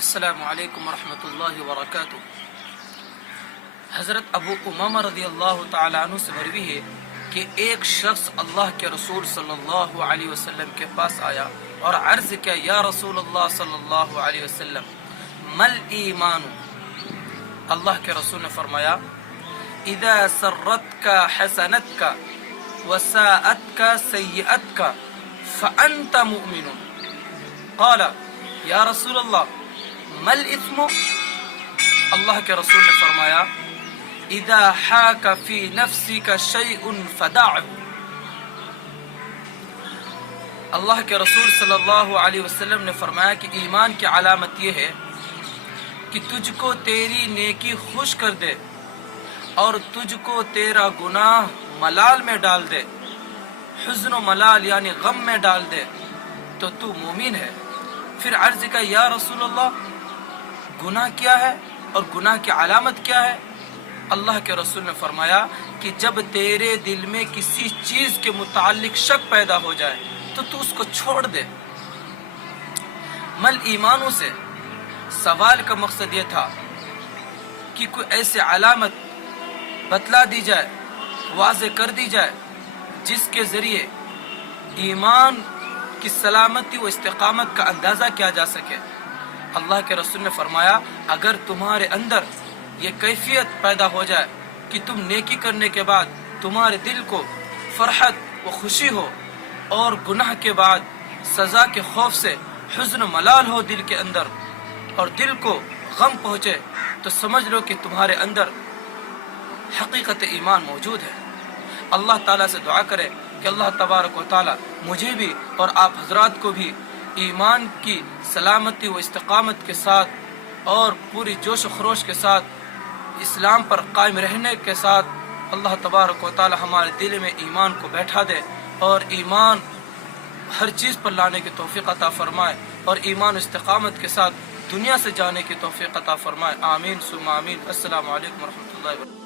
السلام علیکم ورحمۃ اللہ وبرکاتہ۔ حضرت ابو امامہ رضی اللہ تعالیٰ عنہ سے مروی ہے کہ ایک شخص اللہ کے رسول صلی اللہ علیہ وسلم کے پاس آیا اور عرض کیا، یا رسول اللہ صلی اللہ علیہ وسلم مل ایمان؟ اللہ کے رسول نے فرمایا، اذا سرتک حسنتک وساءتک سیئتک فانت مؤمن۔ قال یا رسول اللہ مل اثم؟ اللہ کے رسول نے فرمایا، اذا حاک فی نفسک شیء فدعہ۔ اللہ کے رسول صلی اللہ علیہ وسلم نے فرمایا کہ ایمان کی علامت یہ ہے کہ تجھ کو تیری نیکی خوش کر دے اور تجھ کو تیرا گناہ ملال میں ڈال دے، حزن و ملال یعنی غم میں ڈال دے تو مومن ہے۔ پھر عرض کا، یا رسول اللہ گناہ کیا ہے اور گناہ کی علامت کیا ہے؟ اللہ کے رسول نے فرمایا کہ جب تیرے دل میں کسی چیز کے متعلق شک پیدا ہو جائے تو اس کو چھوڑ دے۔ مل ایمانوں سے سوال کا مقصد یہ تھا کہ کوئی ایسی علامت بتلا دی جائے، واضح کر دی جائے جس کے ذریعے ایمان کی سلامتی و استقامت کا اندازہ کیا جا سکے۔ اللہ کے رسول نے فرمایا، اگر تمہارے اندر یہ کیفیت پیدا ہو جائے کہ تم نیکی کرنے کے بعد تمہارے دل کو فرحت و خوشی ہو اور گناہ کے بعد سزا کے خوف سے حزن و ملال ہو دل کے اندر اور دل کو غم پہنچے، تو سمجھ لو کہ تمہارے اندر حقیقت ایمان موجود ہے۔ اللہ تعالیٰ سے دعا کرے کہ اللہ تبارک و تعالیٰ مجھے بھی اور آپ حضرات کو بھی ایمان کی سلامتی و استقامت کے ساتھ اور پوری جوش و خروش کے ساتھ اسلام پر قائم رہنے کے ساتھ اللہ تبارک و تعالیٰ ہمارے دل میں ایمان کو بیٹھا دے اور ایمان ہر چیز پر لانے کی توفیق عطا فرمائے اور ایمان و استقامت کے ساتھ دنیا سے جانے کی توفیق عطا فرمائے۔ آمین ثم آمین۔ السلام علیکم ورحمۃ اللہ وبرکاتہ۔